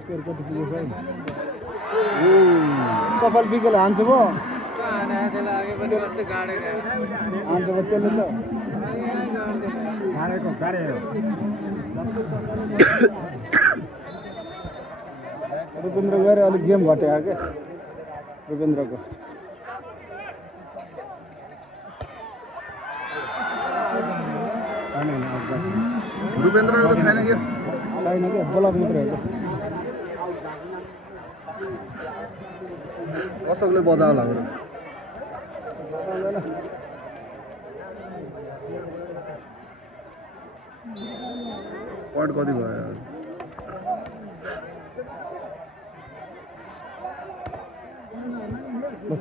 Square कति पुग्यो भाइ सफल बिगल हान्छ भयो हान्छ भयो त्यसले त रुपेन्द्र गएर अलिक गेम घट्यो क्या रुपेन्द्रको रुपेन्द्र त छैन क्या ब्लक मात्रै हो अशोकले बजा होला पॉइंट कति भयो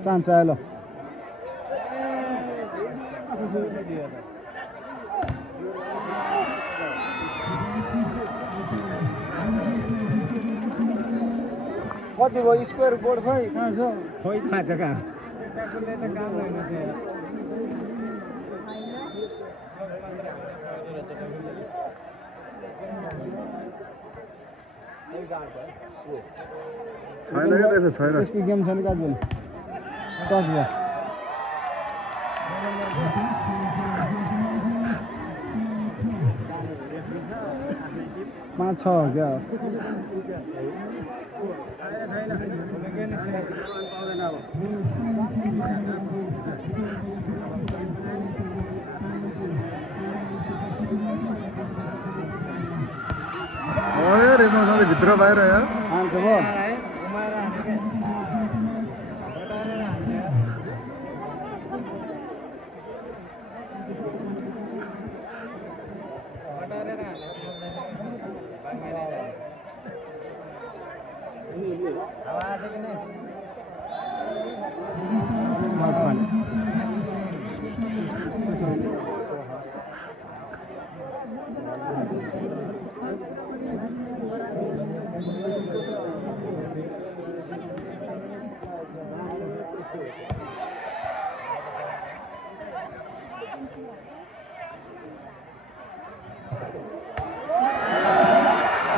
चान्स आयो ल कति भयो स्क्वायर बोर्ड खै कहाँ छ खोइ थाहा छ कहाँ छैन क्या त्यसो छैन त्यसको गेम छैन काज भने टच भयो 5-6 हो क्या यार यसमा सधैँ भित्र बाहिर यार हान्छ भयो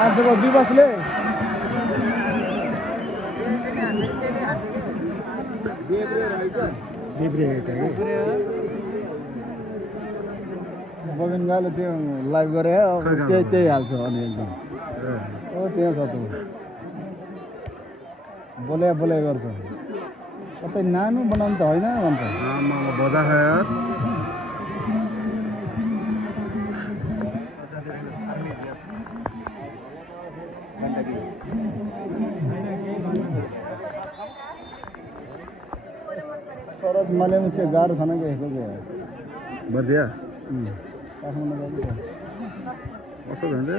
आज को विवासले बबिन गाले त्यो लाइभ गरे त्यही हाल्छ अनि एकदम ओ त्यहाँ छ त बोले गर्छ कतै नानु बनाउनु त होइन भन्छ बजा यार शरद मलेम चाहिँ गाह्रो छ न कि बदिया काठमाडौँ कसो भन्छ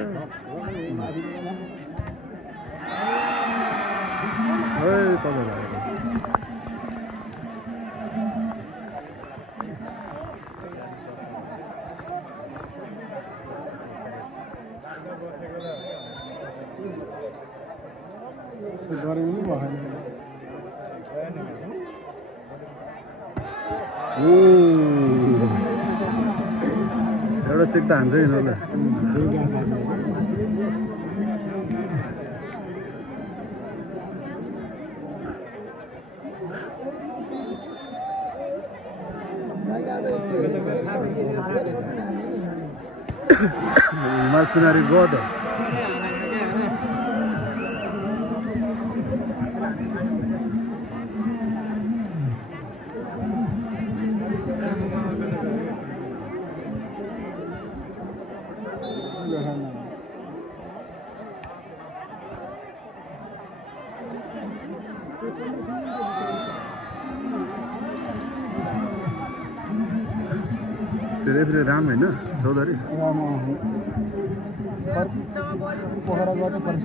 गरेको नि भएन एउटा चेक त हान्छ यिनीहरूले हिमाल सिनारी गयो त फेरि राम होइन चौधरी राम पोखरा गयो पर्छ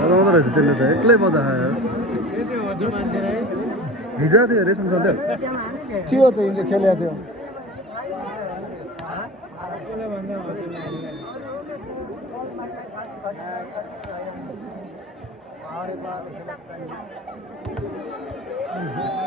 बजाउँदो रहेछ त्यसले त एक्लै बजायो हिजो थियो रेसम सन्थ्यो थियो त हिजो खेलेको थियो Thank you.